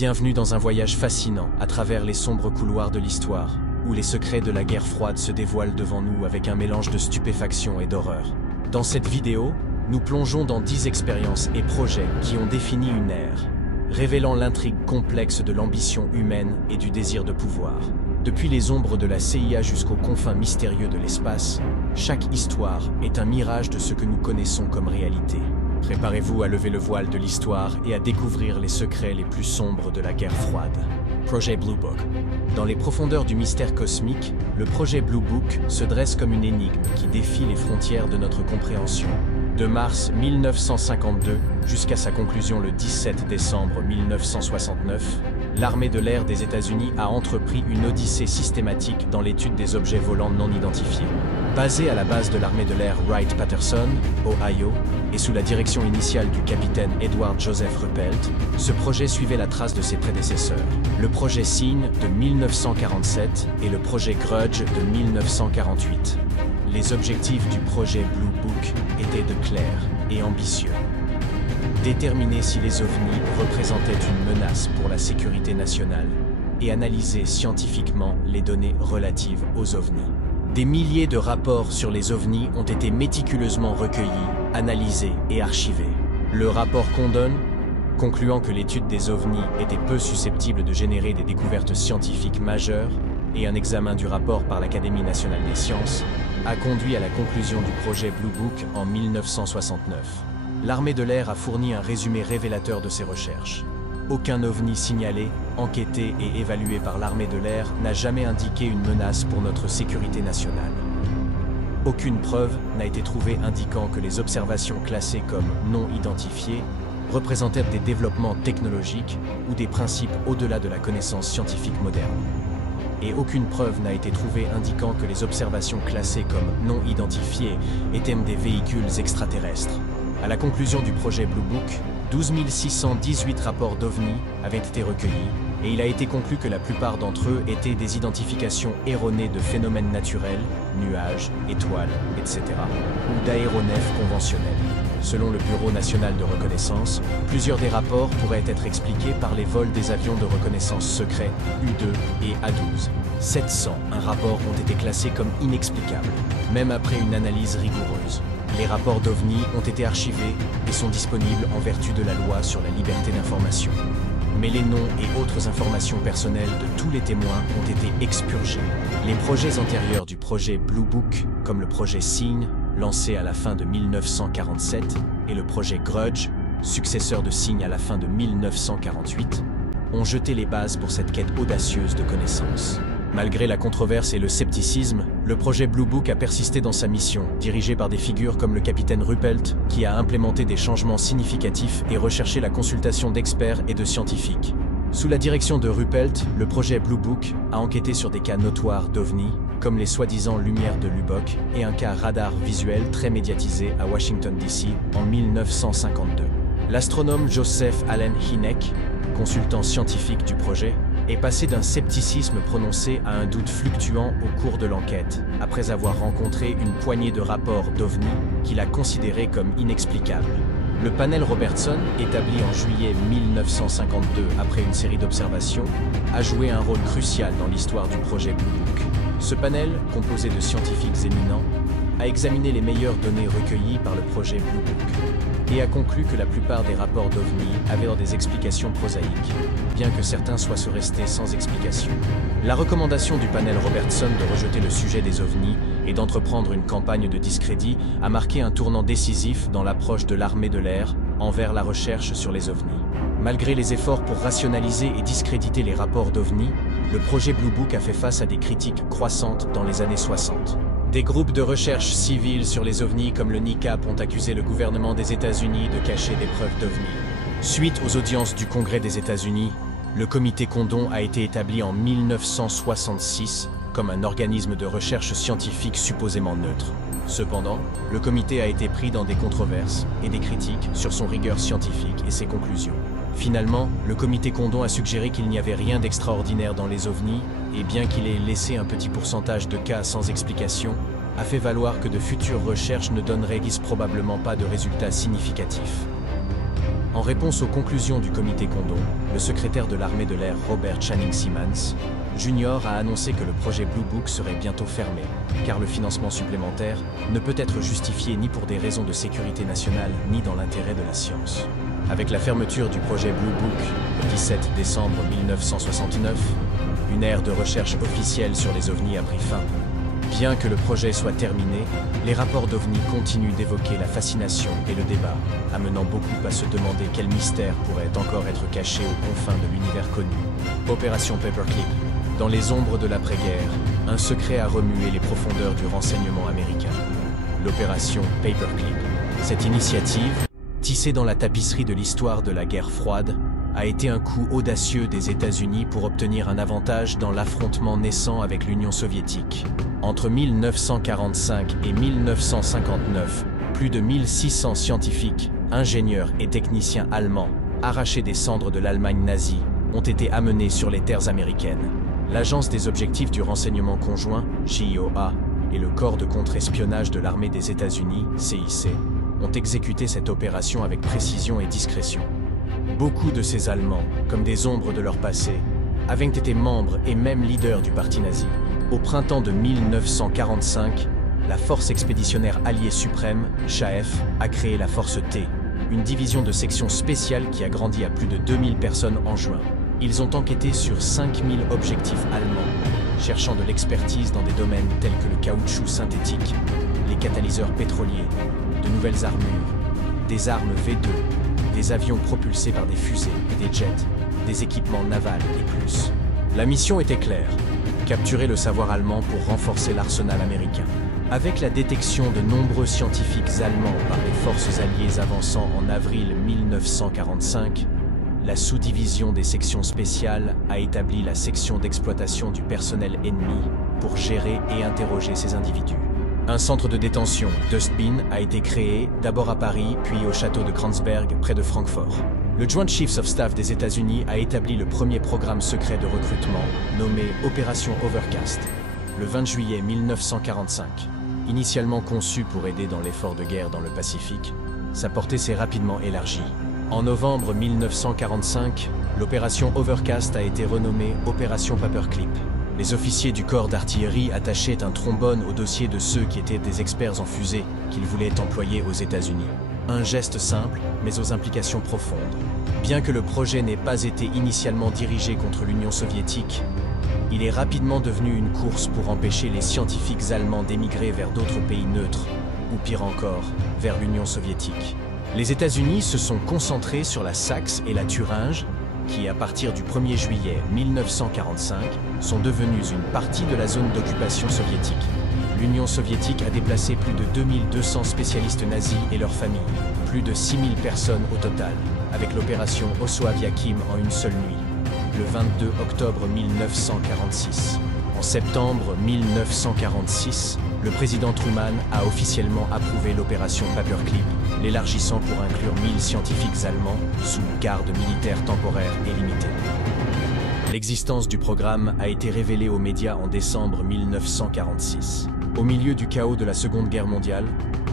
Bienvenue dans un voyage fascinant à travers les sombres couloirs de l'histoire, où les secrets de la guerre froide se dévoilent devant nous avec un mélange de stupéfaction et d'horreur. Dans cette vidéo, nous plongeons dans 10 expériences et projets qui ont défini une ère, révélant l'intrigue complexe de l'ambition humaine et du désir de pouvoir. Depuis les ombres de la CIA jusqu'aux confins mystérieux de l'espace, chaque histoire est un mirage de ce que nous connaissons comme réalité. Préparez-vous à lever le voile de l'histoire et à découvrir les secrets les plus sombres de la guerre froide. Projet Blue Book. Dans les profondeurs du mystère cosmique, le projet Blue Book se dresse comme une énigme qui défie les frontières de notre compréhension. De mars 1952 jusqu'à sa conclusion le 17 décembre 1969, l'armée de l'air des États-Unis a entrepris une odyssée systématique dans l'étude des objets volants non identifiés. Basé à la base de l'armée de l'air Wright-Patterson, Ohio, et sous la direction initiale du capitaine Edward Joseph Ruppelt, ce projet suivait la trace de ses prédécesseurs. Le projet Sign de 1947 et le projet Grudge de 1948. Les objectifs du projet Blue Book étaient de clairs et ambitieux. Déterminer si les ovnis représentaient une menace pour la sécurité nationale et analyser scientifiquement les données relatives aux ovnis. Des milliers de rapports sur les ovnis ont été méticuleusement recueillis, analysés et archivés. Le rapport Condon, concluant que l'étude des ovnis était peu susceptible de générer des découvertes scientifiques majeures, et un examen du rapport par l'Académie nationale des sciences, a conduit à la conclusion du projet Blue Book en 1969. L'armée de l'air a fourni un résumé révélateur de ses recherches. Aucun ovni signalé, enquêté et évalué par l'armée de l'air n'a jamais indiqué une menace pour notre sécurité nationale. Aucune preuve n'a été trouvée indiquant que les observations classées comme non identifiées représentaient des développements technologiques ou des principes au-delà de la connaissance scientifique moderne. Et aucune preuve n'a été trouvée indiquant que les observations classées comme non identifiées étaient des véhicules extraterrestres. À la conclusion du projet Blue Book, 12 618 rapports d'OVNI avaient été recueillis, et il a été conclu que la plupart d'entre eux étaient des identifications erronées de phénomènes naturels, nuages, étoiles, etc., ou d'aéronefs conventionnels. Selon le Bureau national de reconnaissance, plusieurs des rapports pourraient être expliqués par les vols des avions de reconnaissance secrets U-2 et A-12. 701 rapports ont été classés comme inexplicables, même après une analyse rigoureuse. Les rapports d'OVNI ont été archivés et sont disponibles en vertu de la loi sur la liberté d'information. Mais les noms et autres informations personnelles de tous les témoins ont été expurgés. Les projets antérieurs du projet Blue Book, comme le projet Sign, lancé à la fin de 1947, et le projet Grudge, successeur de Sign à la fin de 1948, ont jeté les bases pour cette quête audacieuse de connaissances. Malgré la controverse et le scepticisme, le projet Blue Book a persisté dans sa mission, dirigé par des figures comme le capitaine Ruppelt, qui a implémenté des changements significatifs et recherché la consultation d'experts et de scientifiques. Sous la direction de Ruppelt, le projet Blue Book a enquêté sur des cas notoires d'OVNI, comme les soi-disant lumières de Lubbock et un cas radar visuel très médiatisé à Washington DC en 1952. L'astronome Joseph Allen Hynek, consultant scientifique du projet, est passé d'un scepticisme prononcé à un doute fluctuant au cours de l'enquête, après avoir rencontré une poignée de rapports d'OVNI qu'il a considérés comme inexplicables. Le panel Robertson, établi en juillet 1952 après une série d'observations, a joué un rôle crucial dans l'histoire du projet Blue Book. Ce panel, composé de scientifiques éminents, a examiné les meilleures données recueillies par le projet Blue Book et a conclu que la plupart des rapports d'OVNI avaient des explications prosaïques, bien que certains soient restés sans explication. La recommandation du panel Robertson de rejeter le sujet des OVNI et d'entreprendre une campagne de discrédit a marqué un tournant décisif dans l'approche de l'armée de l'air envers la recherche sur les OVNI. Malgré les efforts pour rationaliser et discréditer les rapports d'OVNI, le projet Blue Book a fait face à des critiques croissantes dans les années 60. Des groupes de recherche civils sur les ovnis comme le NICAP ont accusé le gouvernement des États-Unis de cacher des preuves d'ovnis. Suite aux audiences du Congrès des États-Unis, le comité Condon a été établi en 1966 comme un organisme de recherche scientifique supposément neutre. Cependant, le comité a été pris dans des controverses et des critiques sur son rigueur scientifique et ses conclusions. Finalement, le comité Condon a suggéré qu'il n'y avait rien d'extraordinaire dans les ovnis, et bien qu'il ait laissé un petit pourcentage de cas sans explication, a fait valoir que de futures recherches ne donneraient probablement pas de résultats significatifs. En réponse aux conclusions du comité Condon, le secrétaire de l'armée de l'air Robert Channing Simmons, Jr. a annoncé que le projet Blue Book serait bientôt fermé, car le financement supplémentaire ne peut être justifié ni pour des raisons de sécurité nationale, ni dans l'intérêt de la science. Avec la fermeture du projet Blue Book le 17 décembre 1969, une ère de recherche officielle sur les ovnis a pris fin. Bien que le projet soit terminé, les rapports d'OVNI continuent d'évoquer la fascination et le débat, amenant beaucoup à se demander quel mystère pourrait encore être caché aux confins de l'univers connu. Opération Paperclip. Dans les ombres de l'après-guerre, un secret a remué les profondeurs du renseignement américain. L'opération Paperclip. Cette initiative, tissée dans la tapisserie de l'histoire de la guerre froide, a été un coup audacieux des États-Unis pour obtenir un avantage dans l'affrontement naissant avec l'Union soviétique. Entre 1945 et 1959, plus de 1600 scientifiques, ingénieurs et techniciens allemands, arrachés des cendres de l'Allemagne nazie, ont été amenés sur les terres américaines. L'Agence des objectifs du renseignement conjoint, JIOA, et le Corps de contre-espionnage de l'armée des États-Unis, CIC, ont exécuté cette opération avec précision et discrétion. Beaucoup de ces Allemands, comme des ombres de leur passé, avaient été membres et même leaders du parti nazi. Au printemps de 1945, la Force expéditionnaire alliée suprême, SHAEF, a créé la Force T, une division de section spéciale qui a grandi à plus de 2000 personnes en juin. Ils ont enquêté sur 5000 objectifs allemands, cherchant de l'expertise dans des domaines tels que le caoutchouc synthétique, les catalyseurs pétroliers, de nouvelles armures, des armes V2, des avions propulsés par des fusées et des jets, des équipements navals et plus. La mission était claire, capturer le savoir allemand pour renforcer l'arsenal américain. Avec la détection de nombreux scientifiques allemands par les forces alliées avançant en avril 1945, la sous-division des sections spéciales a établi la section d'exploitation du personnel ennemi pour gérer et interroger ces individus. Un centre de détention, Dustbin, a été créé, d'abord à Paris, puis au château de Kranzberg, près de Francfort. Le Joint Chiefs of Staff des États-Unis a établi le premier programme secret de recrutement, nommé Opération Overcast, le 20 juillet 1945. Initialement conçu pour aider dans l'effort de guerre dans le Pacifique, sa portée s'est rapidement élargie. En novembre 1945, l'opération Overcast a été renommée Opération Paperclip. Les officiers du corps d'artillerie attachaient un trombone au dossier de ceux qui étaient des experts en fusée qu'ils voulaient employer aux États-Unis. Un geste simple, mais aux implications profondes. Bien que le projet n'ait pas été initialement dirigé contre l'Union soviétique, il est rapidement devenu une course pour empêcher les scientifiques allemands d'émigrer vers d'autres pays neutres, ou pire encore, vers l'Union soviétique. Les États-Unis se sont concentrés sur la Saxe et la Thuringe, qui, à partir du 1er juillet 1945, sont devenues une partie de la zone d'occupation soviétique. L'Union soviétique a déplacé plus de 2200 spécialistes nazis et leurs familles, plus de 6000 personnes au total, avec l'opération Oso-Aviakim en une seule nuit, le 22 octobre 1946. En septembre 1946, le président Truman a officiellement approuvé l'opération Paperclip, l'élargissant pour inclure 1000 scientifiques allemands sous garde militaire temporaire et limitée. L'existence du programme a été révélée aux médias en décembre 1946. Au milieu du chaos de la Seconde Guerre mondiale,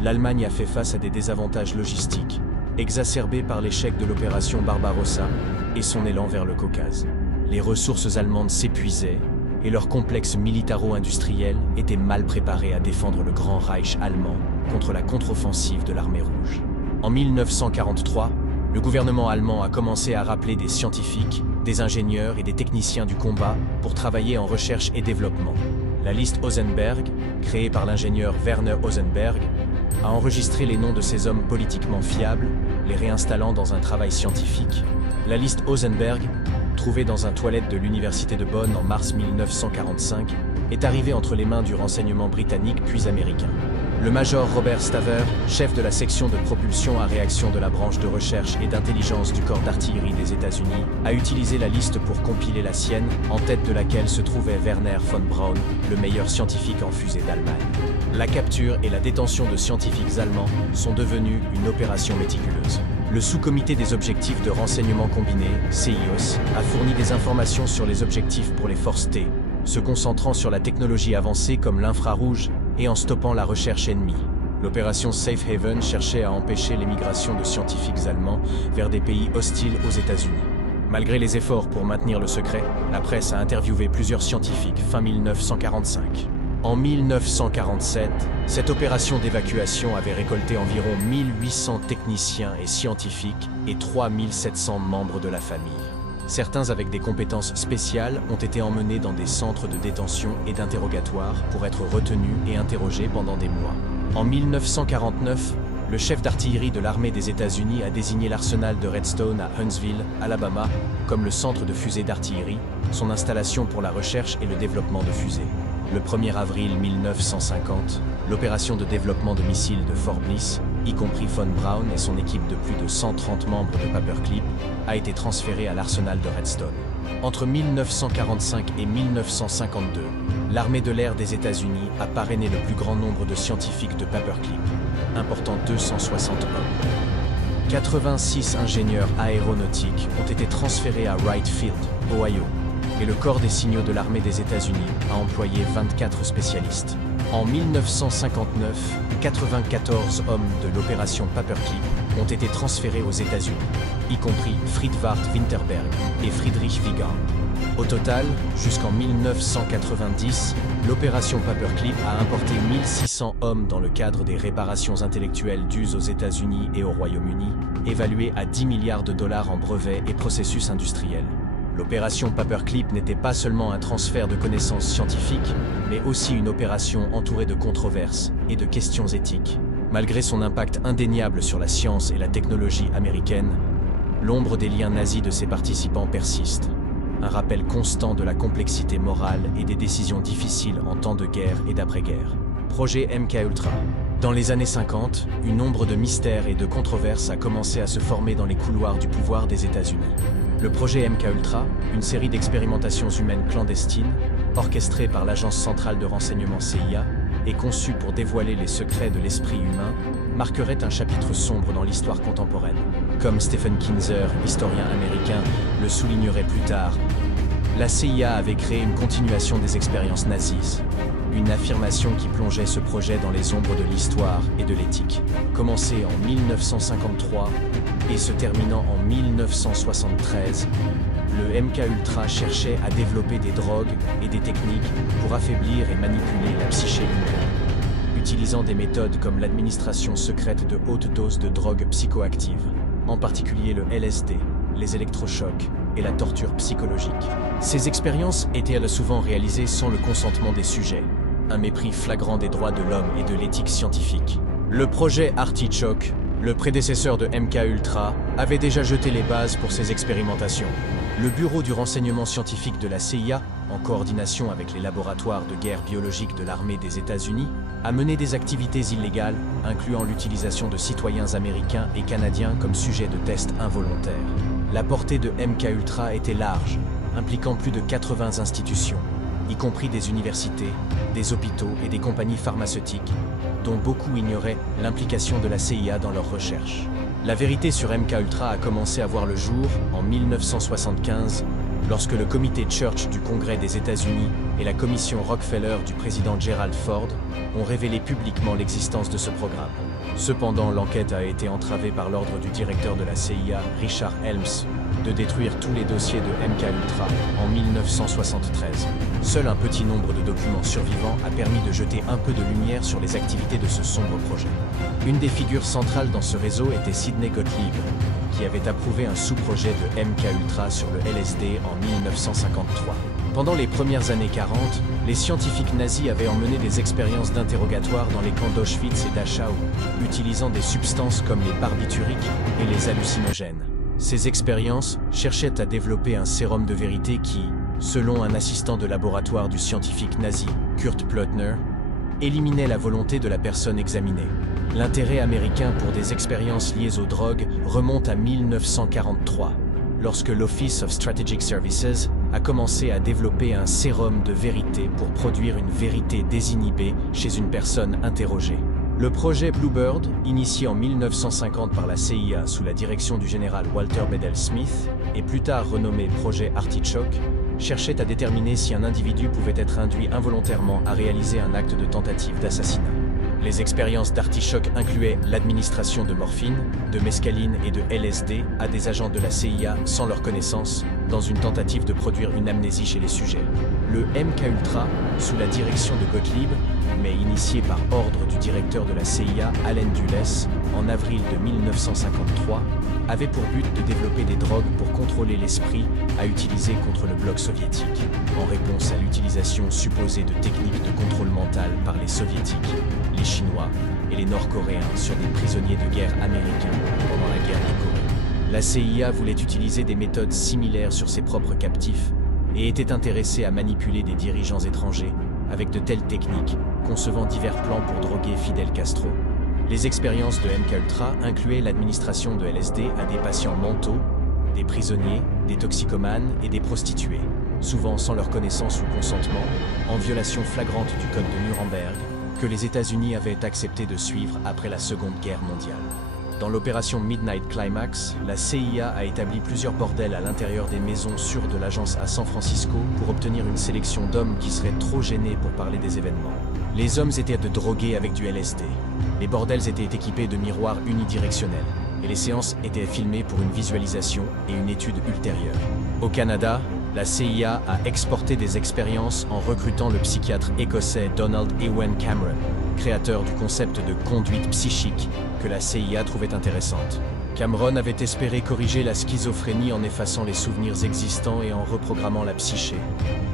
l'Allemagne a fait face à des désavantages logistiques, exacerbés par l'échec de l'opération Barbarossa et son élan vers le Caucase. Les ressources allemandes s'épuisaient et leur complexe militaro-industriel était mal préparé à défendre le Grand Reich allemand contre la contre-offensive de l'Armée rouge. En 1943, le gouvernement allemand a commencé à rappeler des scientifiques, des ingénieurs et des techniciens du combat pour travailler en recherche et développement. La liste Osenberg, créée par l'ingénieur Werner Osenberg, a enregistré les noms de ces hommes politiquement fiables, les réinstallant dans un travail scientifique. La liste Osenberg, trouvée dans un toilette de l'université de Bonn en mars 1945, est arrivée entre les mains du renseignement britannique puis américain. Le major Robert Staver, chef de la section de propulsion à réaction de la branche de recherche et d'intelligence du corps d'artillerie des États-Unis, a utilisé la liste pour compiler la sienne, en tête de laquelle se trouvait Werner von Braun, le meilleur scientifique en fusée d'Allemagne. La capture et la détention de scientifiques allemands sont devenues une opération méticuleuse. Le sous-comité des objectifs de renseignement combiné, CIOS, a fourni des informations sur les objectifs pour les forces T, se concentrant sur la technologie avancée comme l'infrarouge et en stoppant la recherche ennemie. L'opération Safe Haven cherchait à empêcher l'émigration de scientifiques allemands vers des pays hostiles aux États-Unis. Malgré les efforts pour maintenir le secret, la presse a interviewé plusieurs scientifiques fin 1945. En 1947, cette opération d'évacuation avait récolté environ 1800 techniciens et scientifiques et 3700 membres de la famille. Certains avec des compétences spéciales ont été emmenés dans des centres de détention et d'interrogatoire pour être retenus et interrogés pendant des mois. En 1949, le chef d'artillerie de l'armée des États-Unis a désigné l'arsenal de Redstone à Huntsville, Alabama, comme le centre de fusées d'artillerie, son installation pour la recherche et le développement de fusées. Le 1er avril 1950, l'opération de développement de missiles de Fort Bliss, y compris Von Braun et son équipe de plus de 130 membres de Paperclip, a été transférée à l'arsenal de Redstone. Entre 1945 et 1952, l'armée de l'air des États-Unis a parrainé le plus grand nombre de scientifiques de Paperclip, important 260 hommes. 86 ingénieurs aéronautiques ont été transférés à Wright Field, Ohio, et le corps des signaux de l'armée des États-Unis a employé 24 spécialistes. En 1959, 94 hommes de l'opération Paperclip ont été transférés aux États-Unis, y compris Friedwart Winterberg et Friedrich Wiegand. Au total, jusqu'en 1990, l'opération Paperclip a importé 1600 hommes dans le cadre des réparations intellectuelles dues aux États-Unis et au Royaume-Uni, évaluées à 10 milliards de dollars en brevets et processus industriels. L'opération Paperclip n'était pas seulement un transfert de connaissances scientifiques, mais aussi une opération entourée de controverses et de questions éthiques. Malgré son impact indéniable sur la science et la technologie américaine, l'ombre des liens nazis de ses participants persiste. Un rappel constant de la complexité morale et des décisions difficiles en temps de guerre et d'après-guerre. Projet MKUltra. Dans les années 50, une ombre de mystères et de controverses a commencé à se former dans les couloirs du pouvoir des États-Unis. Le projet MKUltra, une série d'expérimentations humaines clandestines, orchestrée par l'Agence centrale de renseignement CIA, et conçue pour dévoiler les secrets de l'esprit humain, marquerait un chapitre sombre dans l'histoire contemporaine. Comme Stephen Kinzer, historien américain, le soulignerait plus tard, la CIA avait créé une continuation des expériences nazies. Une affirmation qui plongeait ce projet dans les ombres de l'histoire et de l'éthique. Commencé en 1953 et se terminant en 1973, le MKUltra cherchait à développer des drogues et des techniques pour affaiblir et manipuler la psyché humaine, utilisant des méthodes comme l'administration secrète de hautes doses de drogues psychoactives, en particulier le LSD, les électrochocs et la torture psychologique. Ces expériences étaient souvent réalisées sans le consentement des sujets, un mépris flagrant des droits de l'homme et de l'éthique scientifique. Le projet Artichoke, le prédécesseur de MKUltra, avait déjà jeté les bases pour ces expérimentations. Le Bureau du renseignement scientifique de la CIA, en coordination avec les laboratoires de guerre biologique de l'armée des États-Unis, a mené des activités illégales, incluant l'utilisation de citoyens américains et canadiens comme sujet de tests involontaires. La portée de MKUltra était large, impliquant plus de 80 institutions, y compris des universités, des hôpitaux et des compagnies pharmaceutiques, dont beaucoup ignoraient l'implication de la CIA dans leurs recherches. La vérité sur MKUltra a commencé à voir le jour en 1975, lorsque le comité Church du Congrès des États-Unis et la commission Rockefeller du président Gerald Ford ont révélé publiquement l'existence de ce programme. Cependant, l'enquête a été entravée par l'ordre du directeur de la CIA, Richard Helms, de détruire tous les dossiers de MKUltra en 1973. Seul un petit nombre de documents survivants a permis de jeter un peu de lumière sur les activités de ce sombre projet. Une des figures centrales dans ce réseau était Sidney Gottlieb, qui avait approuvé un sous-projet de MKUltra sur le LSD en 1953. Pendant les premières années 40, les scientifiques nazis avaient emmené des expériences d'interrogatoire dans les camps d'Auschwitz et Dachau, utilisant des substances comme les barbituriques et les hallucinogènes. Ces expériences cherchaient à développer un sérum de vérité qui, selon un assistant de laboratoire du scientifique nazi, Kurt Plotner, éliminait la volonté de la personne examinée. L'intérêt américain pour des expériences liées aux drogues remonte à 1943, lorsque l'Office of Strategic Services a commencé à développer un sérum de vérité pour produire une vérité désinhibée chez une personne interrogée. Le projet Bluebird, initié en 1950 par la CIA sous la direction du général Walter Bedell Smith, et plus tard renommé projet Artichoke, cherchait à déterminer si un individu pouvait être induit involontairement à réaliser un acte de tentative d'assassinat. Les expériences d'artichoc incluaient l'administration de morphine, de mescaline et de LSD à des agents de la CIA sans leur connaissance, dans une tentative de produire une amnésie chez les sujets. Le MK-Ultra, sous la direction de Gottlieb, mais initié par ordre du directeur de la CIA, Allen Dulles, en avril de 1953, avait pour but de développer des drogues pour contrôler l'esprit à utiliser contre le bloc soviétique, en réponse à l'utilisation supposée de techniques de contrôle mental par les soviétiques, les Chinois et les Nord-Coréens sur des prisonniers de guerre américains pendant la guerre de Corée. La CIA voulait utiliser des méthodes similaires sur ses propres captifs et était intéressée à manipuler des dirigeants étrangers avec de telles techniques, concevant divers plans pour droguer Fidel Castro. Les expériences de MK-Ultra incluaient l'administration de LSD à des patients mentaux, des prisonniers, des toxicomanes et des prostituées, souvent sans leur connaissance ou consentement, en violation flagrante du Code de Nuremberg, que les États-Unis avaient accepté de suivre après la Seconde Guerre mondiale. Dans l'opération Midnight Climax, la CIA a établi plusieurs bordels à l'intérieur des maisons sûres de l'agence à San Francisco pour obtenir une sélection d'hommes qui seraient trop gênés pour parler des événements. Les hommes étaient de droguer avec du LSD. Les bordels étaient équipés de miroirs unidirectionnels et les séances étaient filmées pour une visualisation et une étude ultérieure. Au Canada, la CIA a exporté des expériences en recrutant le psychiatre écossais Donald Ewen Cameron, créateur du concept de conduite psychique que la CIA trouvait intéressante. Cameron avait espéré corriger la schizophrénie en effaçant les souvenirs existants et en reprogrammant la psyché.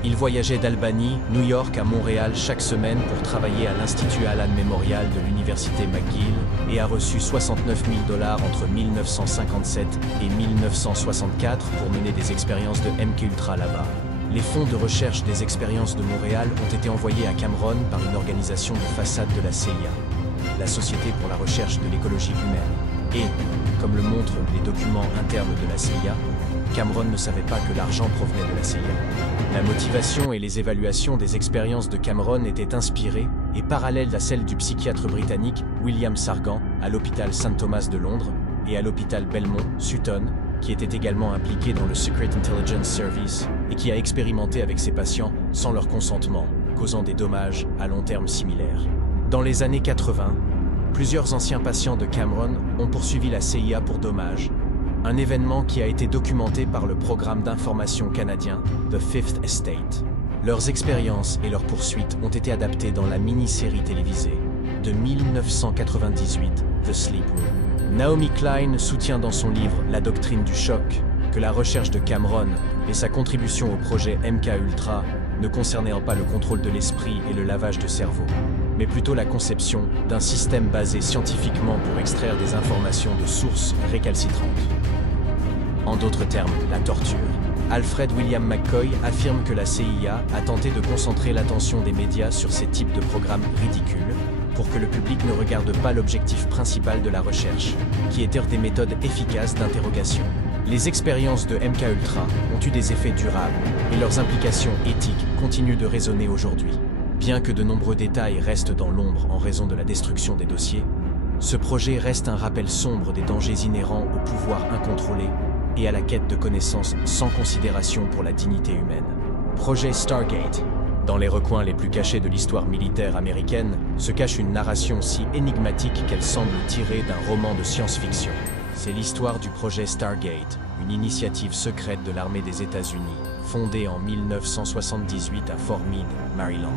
Il voyageait d'Albany, New York à Montréal chaque semaine pour travailler à l'Institut Allen Memorial de l'Université McGill et a reçu 69 000 $ entre 1957 et 1964 pour mener des expériences de MK-Ultra là-bas. Les fonds de recherche des expériences de Montréal ont été envoyés à Cameron par une organisation de façade de la CIA, la Société pour la recherche de l'écologie humaine. Et, comme le montrent les documents internes de la CIA, Cameron ne savait pas que l'argent provenait de la CIA. La motivation et les évaluations des expériences de Cameron étaient inspirées et parallèles à celles du psychiatre britannique William Sargant à l'hôpital St Thomas de Londres et à l'hôpital Belmont, Sutton, qui était également impliqué dans le Secret Intelligence Service et qui a expérimenté avec ses patients sans leur consentement, causant des dommages à long terme similaires. Dans les années 80, plusieurs anciens patients de Cameron ont poursuivi la CIA pour dommages, un événement qui a été documenté par le programme d'information canadien The Fifth Estate. Leurs expériences et leurs poursuites ont été adaptées dans la mini-série télévisée de 1998, The Sleep Room. Naomi Klein soutient dans son livre La doctrine du choc que la recherche de Cameron et sa contribution au projet MK-Ultra ne concernaient pas le contrôle de l'esprit et le lavage de cerveau, mais plutôt la conception d'un système basé scientifiquement pour extraire des informations de sources récalcitrantes. En d'autres termes, la torture. Alfred William McCoy affirme que la CIA a tenté de concentrer l'attention des médias sur ces types de programmes ridicules pour que le public ne regarde pas l'objectif principal de la recherche, qui était des méthodes efficaces d'interrogation. Les expériences de MK-Ultra ont eu des effets durables et leurs implications éthiques continuent de résonner aujourd'hui. Bien que de nombreux détails restent dans l'ombre en raison de la destruction des dossiers, ce projet reste un rappel sombre des dangers inhérents au pouvoir incontrôlé et à la quête de connaissances sans considération pour la dignité humaine. Projet Stargate. Dans les recoins les plus cachés de l'histoire militaire américaine se cache une narration si énigmatique qu'elle semble tirée d'un roman de science-fiction. C'est l'histoire du projet Stargate, une initiative secrète de l'armée des États-Unis, fondée en 1978 à Fort Meade, Maryland.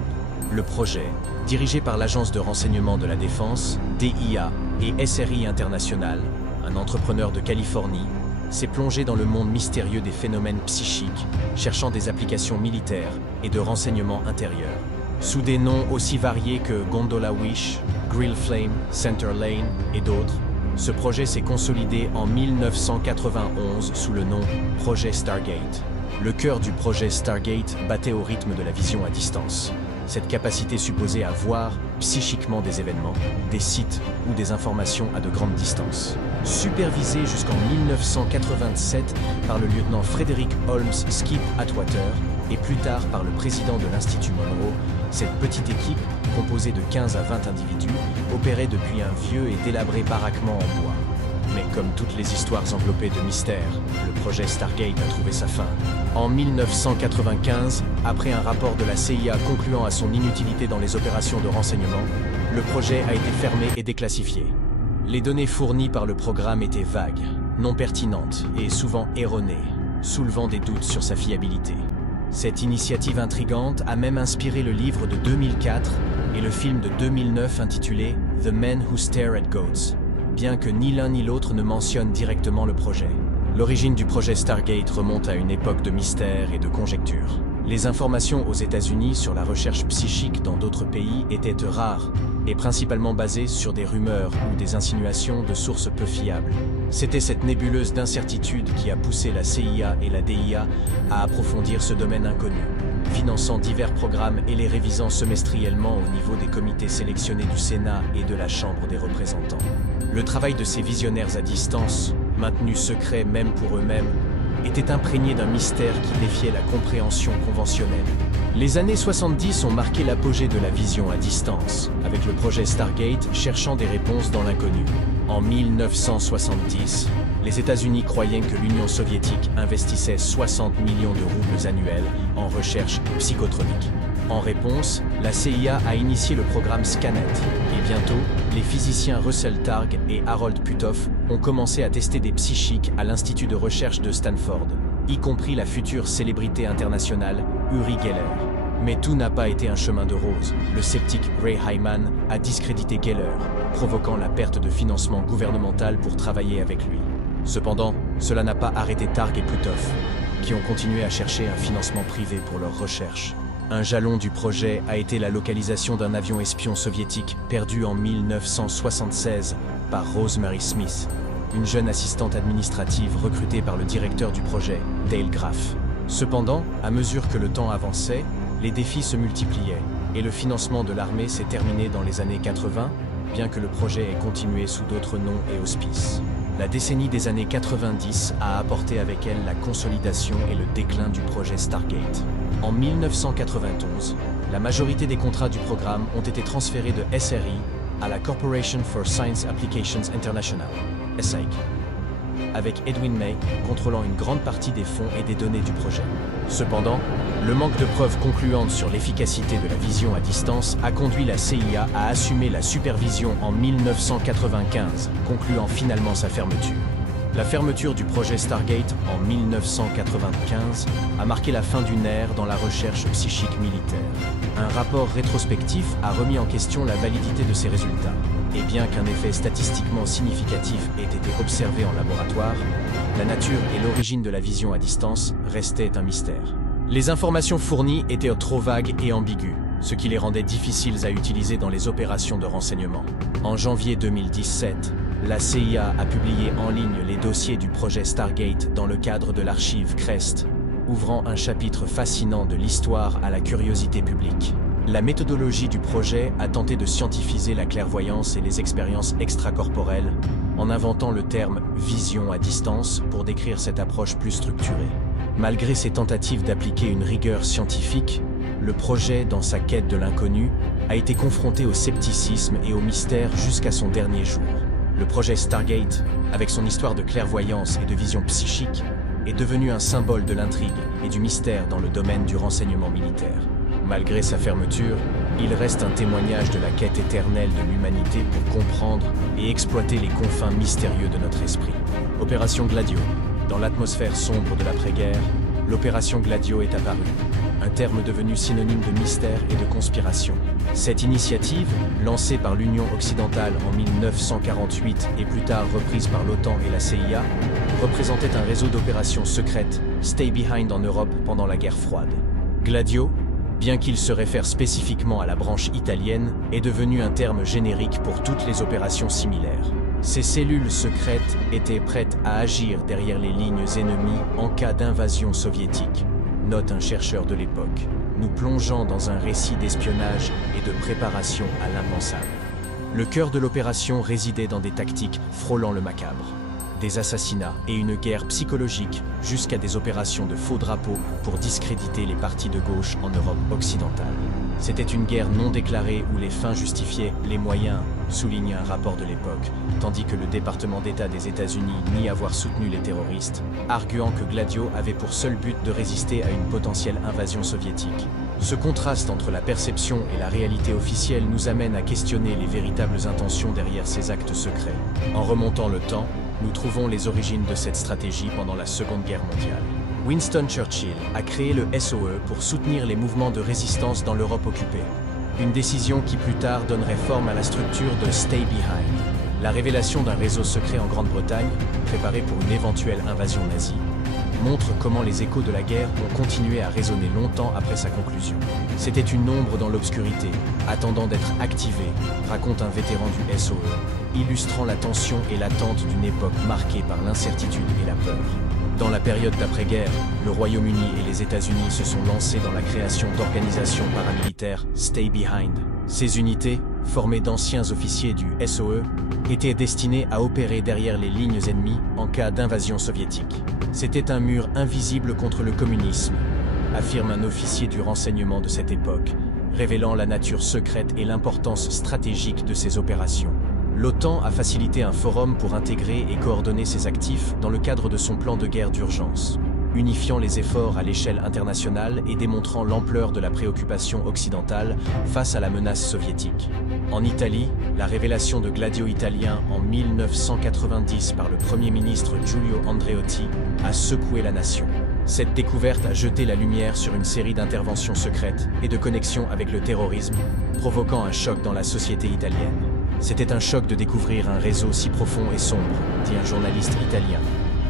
Le projet, dirigé par l'Agence de renseignement de la défense, DIA, et SRI International, un entrepreneur de Californie, s'est plongé dans le monde mystérieux des phénomènes psychiques, cherchant des applications militaires et de renseignements intérieurs. Sous des noms aussi variés que Gondola Wish, Grill Flame, Center Lane et d'autres, ce projet s'est consolidé en 1991 sous le nom Projet Stargate. Le cœur du projet Stargate battait au rythme de la vision à distance. Cette capacité supposée à voir psychiquement des événements, des sites ou des informations à de grandes distances. Supervisée jusqu'en 1987 par le lieutenant Frederick Holmes Skip Atwater et plus tard par le président de l'Institut Monroe, cette petite équipe, composée de 15 à 20 individus, opérait depuis un vieux et délabré baraquement en bois. Mais comme toutes les histoires enveloppées de mystère, le projet Stargate a trouvé sa fin. En 1995, après un rapport de la CIA concluant à son inutilité dans les opérations de renseignement, le projet a été fermé et déclassifié. Les données fournies par le programme étaient vagues, non pertinentes et souvent erronées, soulevant des doutes sur sa fiabilité. Cette initiative intrigante a même inspiré le livre de 2004 et le film de 2009 intitulé The Men Who Stare at Goats, bien que ni l'un ni l'autre ne mentionnent directement le projet. L'origine du projet Stargate remonte à une époque de mystère et de conjectures. Les informations aux États-Unis sur la recherche psychique dans d'autres pays étaient rares et principalement basées sur des rumeurs ou des insinuations de sources peu fiables. C'était cette nébuleuse d'incertitude qui a poussé la CIA et la DIA à approfondir ce domaine inconnu, finançant divers programmes et les révisant semestriellement au niveau des comités sélectionnés du Sénat et de la Chambre des représentants. Le travail de ces visionnaires à distance, maintenus secrets même pour eux-mêmes, était imprégné d'un mystère qui défiait la compréhension conventionnelle. Les années 70 ont marqué l'apogée de la vision à distance, avec le projet Stargate cherchant des réponses dans l'inconnu. En 1970, les États-Unis croyaient que l'Union soviétique investissait 60 millions de roubles annuels en recherche psychotronique. En réponse, la CIA a initié le programme Scanet, et bientôt, les physiciens Russell Targ et Harold Puthoff ont commencé à tester des psychiques à l'Institut de recherche de Stanford, y compris la future célébrité internationale Uri Geller. Mais tout n'a pas été un chemin de roses. Le sceptique Ray Hyman a discrédité Geller, provoquant la perte de financement gouvernemental pour travailler avec lui. Cependant, cela n'a pas arrêté Targ et Puthoff, qui ont continué à chercher un financement privé pour leurs recherches. Un jalon du projet a été la localisation d'un avion espion soviétique perdu en 1976 par Rosemary Smith, une jeune assistante administrative recrutée par le directeur du projet, Dale Graff. Cependant, à mesure que le temps avançait, les défis se multipliaient et le financement de l'armée s'est terminé dans les années 80, bien que le projet ait continué sous d'autres noms et auspices. La décennie des années 90 a apporté avec elle la consolidation et le déclin du projet Stargate. En 1991, la majorité des contrats du programme ont été transférés de SRI à la Corporation for Science Applications International, SAIC, avec Edwin May contrôlant une grande partie des fonds et des données du projet. Cependant, le manque de preuves concluantes sur l'efficacité de la vision à distance a conduit la CIA à assumer la supervision en 1995, concluant finalement sa fermeture. La fermeture du projet Stargate en 1995 a marqué la fin d'une ère dans la recherche psychique militaire. Un rapport rétrospectif a remis en question la validité de ces résultats. Et bien qu'un effet statistiquement significatif ait été observé en laboratoire, la nature et l'origine de la vision à distance restaient un mystère. Les informations fournies étaient trop vagues et ambiguës, ce qui les rendait difficiles à utiliser dans les opérations de renseignement. En janvier 2017, la CIA a publié en ligne les dossiers du projet Stargate dans le cadre de l'archive CREST, ouvrant un chapitre fascinant de l'histoire à la curiosité publique. La méthodologie du projet a tenté de scientifiser la clairvoyance et les expériences extracorporelles, en inventant le terme « vision à distance » pour décrire cette approche plus structurée. Malgré ses tentatives d'appliquer une rigueur scientifique, le projet, dans sa quête de l'inconnu, a été confronté au scepticisme et au mystère jusqu'à son dernier jour. Le projet Stargate, avec son histoire de clairvoyance et de vision psychique, est devenu un symbole de l'intrigue et du mystère dans le domaine du renseignement militaire. Malgré sa fermeture, il reste un témoignage de la quête éternelle de l'humanité pour comprendre et exploiter les confins mystérieux de notre esprit. Opération Gladio. Dans l'atmosphère sombre de l'après-guerre, l'opération Gladio est apparue, un terme devenu synonyme de mystère et de conspiration. Cette initiative, lancée par l'Union occidentale en 1948 et plus tard reprise par l'OTAN et la CIA, représentait un réseau d'opérations secrètes, Stay Behind en Europe pendant la guerre froide. Gladio, bien qu'il se réfère spécifiquement à la branche italienne, est devenu un terme générique pour toutes les opérations similaires. Ces cellules secrètes étaient prêtes à agir derrière les lignes ennemies en cas d'invasion soviétique, note un chercheur de l'époque, nous plongeant dans un récit d'espionnage et de préparation à l'impensable. Le cœur de l'opération résidait dans des tactiques frôlant le macabre, des assassinats et une guerre psychologique jusqu'à des opérations de faux drapeaux pour discréditer les partis de gauche en Europe occidentale. C'était une guerre non déclarée où les fins justifiaient les moyens, souligne un rapport de l'époque, tandis que le département d'État des États-Unis nie avoir soutenu les terroristes, arguant que Gladio avait pour seul but de résister à une potentielle invasion soviétique. Ce contraste entre la perception et la réalité officielle nous amène à questionner les véritables intentions derrière ces actes secrets. En remontant le temps, nous trouvons les origines de cette stratégie pendant la Seconde Guerre mondiale. Winston Churchill a créé le SOE pour soutenir les mouvements de résistance dans l'Europe occupée. Une décision qui plus tard donnerait forme à la structure de Stay Behind. La révélation d'un réseau secret en Grande-Bretagne, préparé pour une éventuelle invasion nazie, montre comment les échos de la guerre ont continué à résonner longtemps après sa conclusion. C'était une ombre dans l'obscurité, attendant d'être activée, raconte un vétéran du SOE, illustrant la tension et l'attente d'une époque marquée par l'incertitude et la peur. Dans la période d'après-guerre, le Royaume-Uni et les États-Unis se sont lancés dans la création d'organisations paramilitaires Stay Behind. Ces unités, formées d'anciens officiers du SOE, étaient destinées à opérer derrière les lignes ennemies en cas d'invasion soviétique. C'était un mur invisible contre le communisme, affirme un officier du renseignement de cette époque, révélant la nature secrète et l'importance stratégique de ces opérations. L'OTAN a facilité un forum pour intégrer et coordonner ses actifs dans le cadre de son plan de guerre d'urgence, unifiant les efforts à l'échelle internationale et démontrant l'ampleur de la préoccupation occidentale face à la menace soviétique. En Italie, la révélation de Gladio italien en 1990 par le Premier ministre Giulio Andreotti a secoué la nation. Cette découverte a jeté la lumière sur une série d'interventions secrètes et de connexions avec le terrorisme, provoquant un choc dans la société italienne. C'était un choc de découvrir un réseau si profond et sombre, dit un journaliste italien,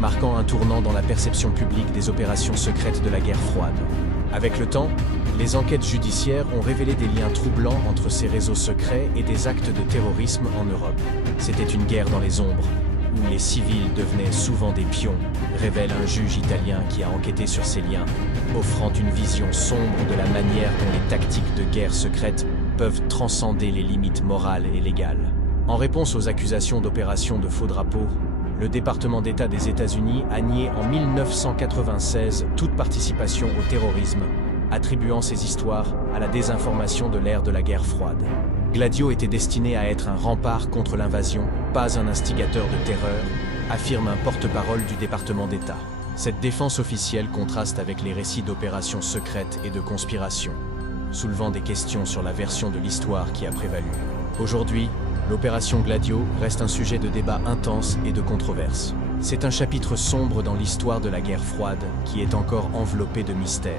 marquant un tournant dans la perception publique des opérations secrètes de la guerre froide. Avec le temps, les enquêtes judiciaires ont révélé des liens troublants entre ces réseaux secrets et des actes de terrorisme en Europe. C'était une guerre dans les ombres, où les civils devenaient souvent des pions, révèle un juge italien qui a enquêté sur ces liens, offrant une vision sombre de la manière dont les tactiques de guerre secrète peuvent transcender les limites morales et légales. En réponse aux accusations d'opération de faux drapeaux, le département d'État des États-Unis a nié en 1996 toute participation au terrorisme, attribuant ces histoires à la désinformation de l'ère de la guerre froide. Gladio était destiné à être un rempart contre l'invasion, pas un instigateur de terreur, affirme un porte-parole du département d'État. Cette défense officielle contraste avec les récits d'opérations secrètes et de conspirations, soulevant des questions sur la version de l'histoire qui a prévalu. Aujourd'hui, l'opération Gladio reste un sujet de débat intense et de controverse. C'est un chapitre sombre dans l'histoire de la guerre froide qui est encore enveloppé de mystères,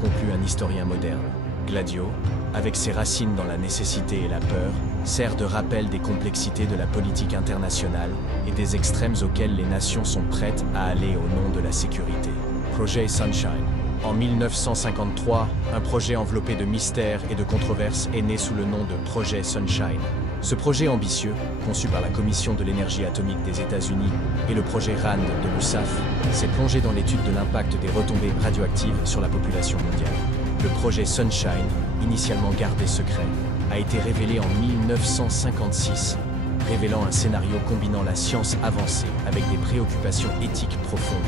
conclut un historien moderne. Gladio, avec ses racines dans la nécessité et la peur, sert de rappel des complexités de la politique internationale et des extrêmes auxquels les nations sont prêtes à aller au nom de la sécurité. Projet Sunshine. En 1953, un projet enveloppé de mystères et de controverses est né sous le nom de Projet Sunshine. Ce projet ambitieux, conçu par la Commission de l'énergie atomique des États-Unis et le projet RAND de l'USAF, s'est plongé dans l'étude de l'impact des retombées radioactives sur la population mondiale. Le projet Sunshine, initialement gardé secret, a été révélé en 1956, révélant un scénario combinant la science avancée avec des préoccupations éthiques profondes.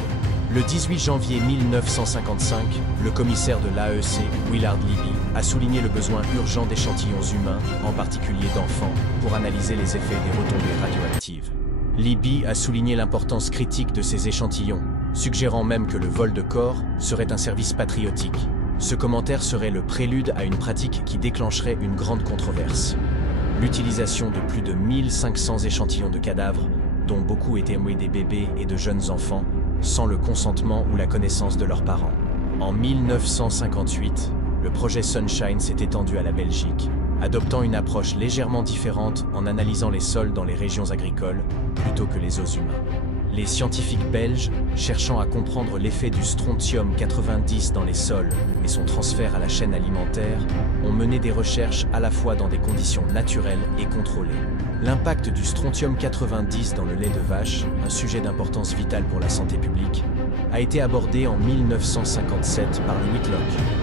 Le 18 janvier 1955, le commissaire de l'AEC, Willard Libby, a souligné le besoin urgent d'échantillons humains, en particulier d'enfants, pour analyser les effets des retombées radioactives. Libby a souligné l'importance critique de ces échantillons, suggérant même que le vol de corps serait un service patriotique. Ce commentaire serait le prélude à une pratique qui déclencherait une grande controverse. L'utilisation de plus de 1500 échantillons de cadavres, dont beaucoup étaient des bébés et de jeunes enfants, sans le consentement ou la connaissance de leurs parents. En 1958, le projet Sunshine s'est étendu à la Belgique, adoptant une approche légèrement différente en analysant les sols dans les régions agricoles plutôt que les os humains. Les scientifiques belges, cherchant à comprendre l'effet du strontium 90 dans les sols et son transfert à la chaîne alimentaire, ont mené des recherches à la fois dans des conditions naturelles et contrôlées. L'impact du strontium 90 dans le lait de vache, un sujet d'importance vitale pour la santé publique, a été abordé en 1957 par Louis Whitlock,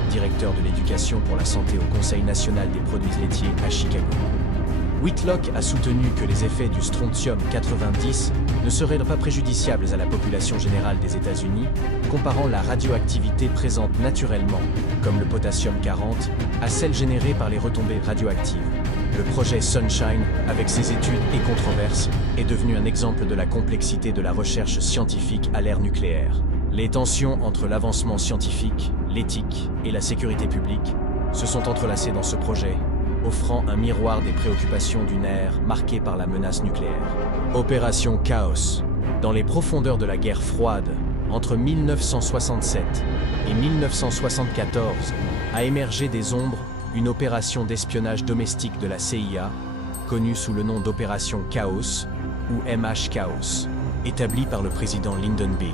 directeur de l'éducation pour la santé au Conseil national des produits laitiers à Chicago. Whitlock a soutenu que les effets du strontium-90 ne seraient pas préjudiciables à la population générale des États-Unis, comparant la radioactivité présente naturellement, comme le potassium-40, à celle générée par les retombées radioactives. Le projet Sunshine, avec ses études et controverses, est devenu un exemple de la complexité de la recherche scientifique à l'ère nucléaire. Les tensions entre l'avancement scientifique, l'éthique et la sécurité publique se sont entrelacées dans ce projet, offrant un miroir des préoccupations d'une ère marquée par la menace nucléaire. Opération Chaos. Dans les profondeurs de la guerre froide, entre 1967 et 1974, a émergé des ombres une opération d'espionnage domestique de la CIA, connue sous le nom d'Opération Chaos ou MH Chaos, établie par le président Lyndon B.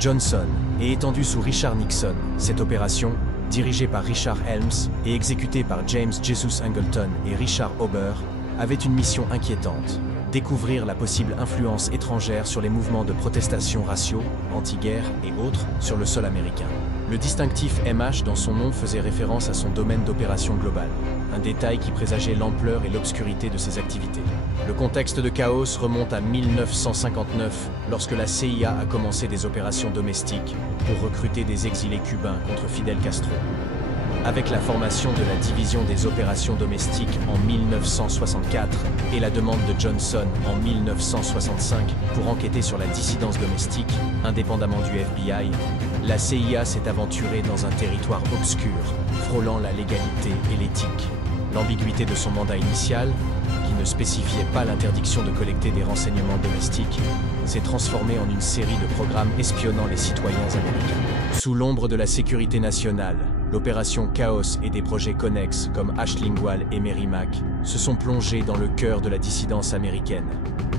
Johnson et étendue sous Richard Nixon. Cette opération, dirigée par Richard Helms et exécutée par James Jesus Angleton et Richard Ober, avait une mission inquiétante: découvrir la possible influence étrangère sur les mouvements de protestation raciaux, anti-guerre et autres sur le sol américain. Le distinctif MH dans son nom faisait référence à son domaine d'opération globale, un détail qui présageait l'ampleur et l'obscurité de ses activités. Le contexte de Chaos remonte à 1959, lorsque la CIA a commencé des opérations domestiques pour recruter des exilés cubains contre Fidel Castro. Avec la formation de la division des opérations domestiques en 1964 et la demande de Johnson en 1965 pour enquêter sur la dissidence domestique, indépendamment du FBI, la CIA s'est aventurée dans un territoire obscur, frôlant la légalité et l'éthique. L'ambiguïté de son mandat initial, qui ne spécifiait pas l'interdiction de collecter des renseignements domestiques, s'est transformée en une série de programmes espionnant les citoyens américains. Sous l'ombre de la sécurité nationale, l'opération Chaos et des projets connexes comme Ashlinghwal et Merrimack se sont plongés dans le cœur de la dissidence américaine.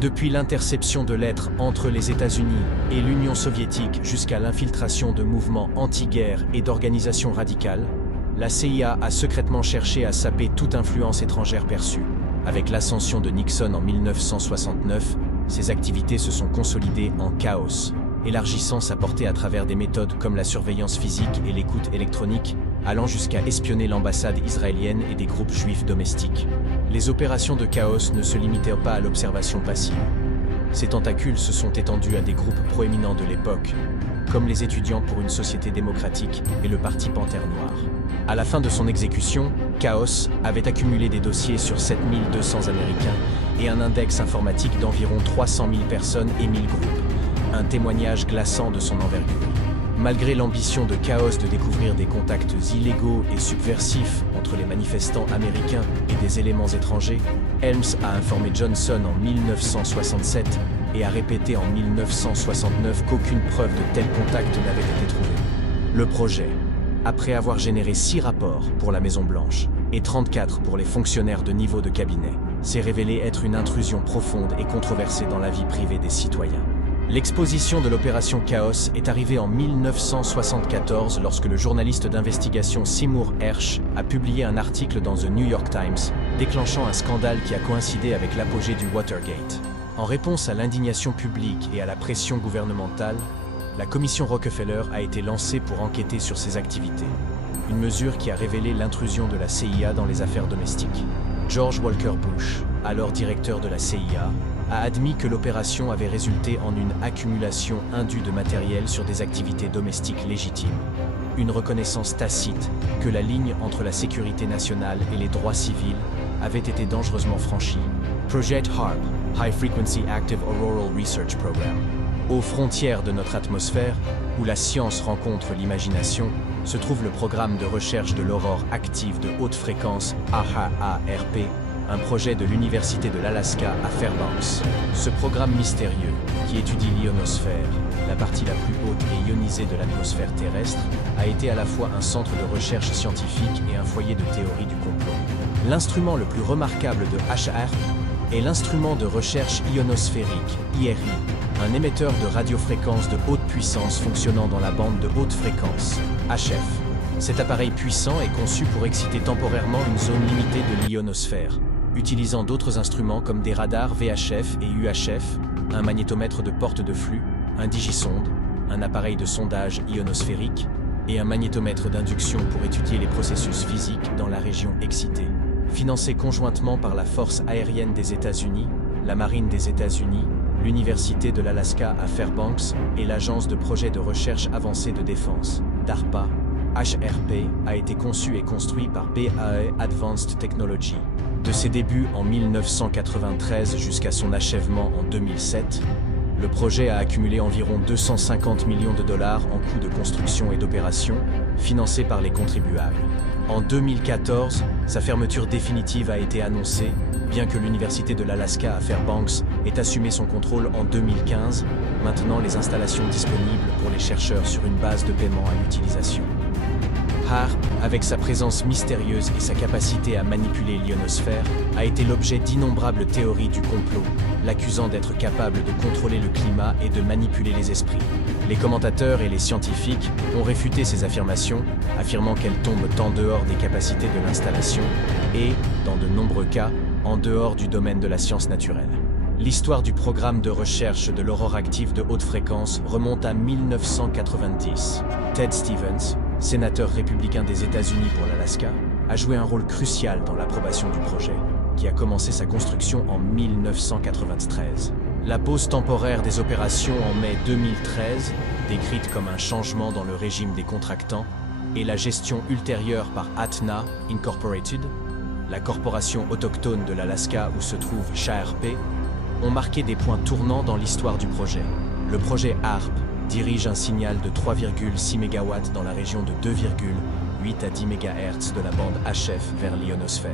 Depuis l'interception de lettres entre les États-Unis et l'Union soviétique jusqu'à l'infiltration de mouvements anti-guerre et d'organisations radicales, la CIA a secrètement cherché à saper toute influence étrangère perçue. Avec l'ascension de Nixon en 1969, ses activités se sont consolidées en Chaos, élargissant sa portée à travers des méthodes comme la surveillance physique et l'écoute électronique, allant jusqu'à espionner l'ambassade israélienne et des groupes juifs domestiques. Les opérations de Chaos ne se limitèrent pas à l'observation passive. Ces tentacules se sont étendus à des groupes proéminents de l'époque, comme les étudiants pour une société démocratique et le parti Panthère Noire. À la fin de son exécution, Chaos avait accumulé des dossiers sur 7200 Américains et un index informatique d'environ 300 000 personnes et 1000 groupes, un témoignage glaçant de son envergure. Malgré l'ambition de Chaos de découvrir des contacts illégaux et subversifs entre les manifestants américains et des éléments étrangers, Helms a informé Johnson en 1967 et a répété en 1969 qu'aucune preuve de tel contact n'avait été trouvée. Le projet, après avoir généré 6 rapports pour la Maison-Blanche et 34 pour les fonctionnaires de niveau de cabinet, s'est révélé être une intrusion profonde et controversée dans la vie privée des citoyens. L'exposition de l'opération Chaos est arrivée en 1974 lorsque le journaliste d'investigation Seymour Hersh a publié un article dans The New York Times, déclenchant un scandale qui a coïncidé avec l'apogée du Watergate. En réponse à l'indignation publique et à la pression gouvernementale, la commission Rockefeller a été lancée pour enquêter sur ces activités, une mesure qui a révélé l'intrusion de la CIA dans les affaires domestiques. George Walker Bush, alors directeur de la CIA, a admis que l'opération avait résulté en une accumulation indue de matériel sur des activités domestiques légitimes. Une reconnaissance tacite que la ligne entre la sécurité nationale et les droits civils avait été dangereusement franchie. Project HAARP, High Frequency Active Auroral Research Program. Aux frontières de notre atmosphère, où la science rencontre l'imagination, se trouve le programme de recherche de l'aurore active de haute fréquence AHARP, un projet de l'Université de l'Alaska à Fairbanks. Ce programme mystérieux, qui étudie l'ionosphère, la partie la plus haute et ionisée de l'atmosphère terrestre, a été à la fois un centre de recherche scientifique et un foyer de théorie du complot. L'instrument le plus remarquable de HAARP est l'instrument de recherche ionosphérique, IRI, un émetteur de radiofréquences de haute puissance fonctionnant dans la bande de haute fréquence, HF. Cet appareil puissant est conçu pour exciter temporairement une zone limitée de l'ionosphère, utilisant d'autres instruments comme des radars VHF et UHF, un magnétomètre de porte de flux, un digisonde, un appareil de sondage ionosphérique et un magnétomètre d'induction pour étudier les processus physiques dans la région excitée. financé conjointement par la Force aérienne des États-Unis, la Marine des États-Unis, l'Université de l'Alaska à Fairbanks et l'Agence de projets de recherche avancée de défense, DARPA. HRP a été conçu et construit par BAE Advanced Technology. De ses débuts en 1993 jusqu'à son achèvement en 2007, le projet a accumulé environ 250 millions de dollars en coûts de construction et d'opération, financés par les contribuables. En 2014, sa fermeture définitive a été annoncée, bien que l'Université de l'Alaska à Fairbanks ait assumé son contrôle en 2015, maintenant les installations disponibles pour les chercheurs sur une base de paiement à l'utilisation. HARP, avec sa présence mystérieuse et sa capacité à manipuler l'ionosphère, a été l'objet d'innombrables théories du complot, l'accusant d'être capable de contrôler le climat et de manipuler les esprits. Les commentateurs et les scientifiques ont réfuté ces affirmations, affirmant qu'elles tombent en dehors des capacités de l'installation et, dans de nombreux cas, en dehors du domaine de la science naturelle. L'histoire du programme de recherche de l'aurore active de haute fréquence remonte à 1990. Ted Stevens, sénateur républicain des États-Unis pour l'Alaska, a joué un rôle crucial dans l'approbation du projet, qui a commencé sa construction en 1993. La pause temporaire des opérations en mai 2013, décrite comme un changement dans le régime des contractants, et la gestion ultérieure par ATNA Incorporated, la corporation autochtone de l'Alaska où se trouve HARP, ont marqué des points tournants dans l'histoire du projet. Le projet HARP dirige un signal de 3,6 MW dans la région de 2,8 à 10 MHz de la bande HF vers l'ionosphère.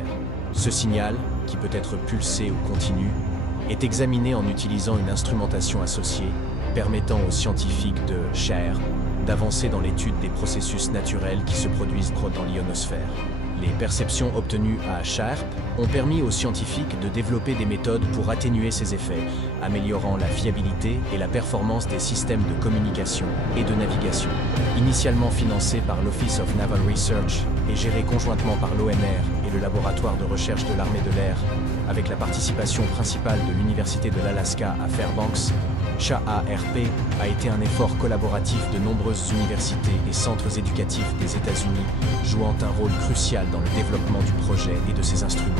Ce signal, qui peut être pulsé ou continu, est examiné en utilisant une instrumentation associée, permettant aux scientifiques de HARP d'avancer dans l'étude des processus naturels qui se produisent dans l'ionosphère. Les perceptions obtenues à HARP ont permis aux scientifiques de développer des méthodes pour atténuer ces effets, améliorant la fiabilité et la performance des systèmes de communication et de navigation. Initialement financé par l'Office of Naval Research et géré conjointement par l'ONR et le laboratoire de recherche de l'armée de l'air, avec la participation principale de l'Université de l'Alaska à Fairbanks, HARP a été un effort collaboratif de nombreuses universités et centres éducatifs des États-Unis, jouant un rôle crucial dans le développement du projet et de ses instruments.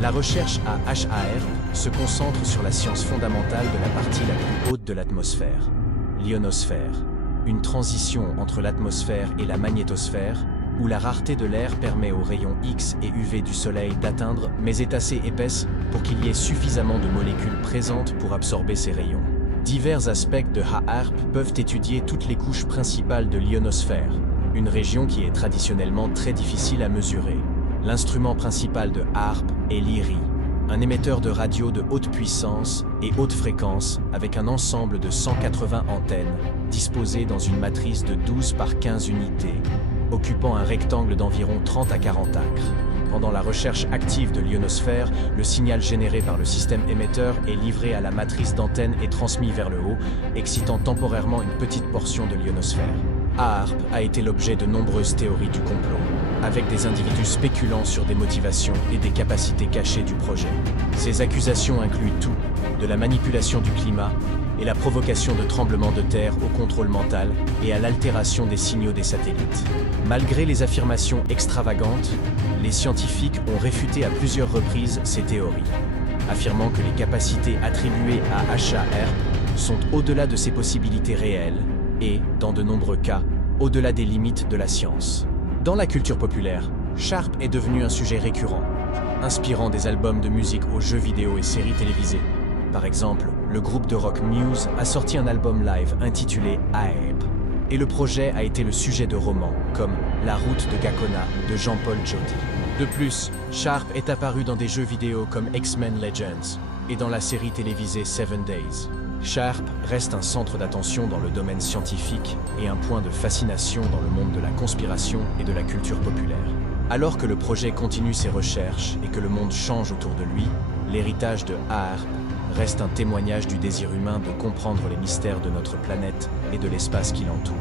La recherche à HARP se concentre sur la science fondamentale de la partie la plus haute de l'atmosphère, l'ionosphère, une transition entre l'atmosphère et la magnétosphère, où la rareté de l'air permet aux rayons X et UV du Soleil d'atteindre, mais est assez épaisse pour qu'il y ait suffisamment de molécules présentes pour absorber ces rayons. Divers aspects de HARP peuvent étudier toutes les couches principales de l'ionosphère, une région qui est traditionnellement très difficile à mesurer. L'instrument principal de HARP est l'IRI, un émetteur de radio de haute puissance et haute fréquence avec un ensemble de 180 antennes disposées dans une matrice de 12 par 15 unités, occupant un rectangle d'environ 30 à 40 acres. Pendant la recherche active de l'ionosphère, le signal généré par le système émetteur est livré à la matrice d'antenne et transmis vers le haut, excitant temporairement une petite portion de l'ionosphère. HARP a été l'objet de nombreuses théories du complot, avec des individus spéculant sur des motivations et des capacités cachées du projet. Ces accusations incluent tout, de la manipulation du climat et la provocation de tremblements de terre au contrôle mental et à l'altération des signaux des satellites. Malgré les affirmations extravagantes, les scientifiques ont réfuté à plusieurs reprises ces théories, affirmant que les capacités attribuées à HARP sont au-delà de ses possibilités réelles et, dans de nombreux cas, au-delà des limites de la science. Dans la culture populaire, HARP est devenu un sujet récurrent, inspirant des albums de musique aux jeux vidéo et séries télévisées. Par exemple, le groupe de rock Muse a sorti un album live intitulé HARP, et le projet a été le sujet de romans comme La route de Gacona de Jean-Paul Jody. De plus, HARP est apparu dans des jeux vidéo comme X-Men Legends et dans la série télévisée 7 Days. HARP reste un centre d'attention dans le domaine scientifique et un point de fascination dans le monde de la conspiration et de la culture populaire. Alors que le projet continue ses recherches et que le monde change autour de lui, l'héritage de HARP reste un témoignage du désir humain de comprendre les mystères de notre planète et de l'espace qui l'entoure.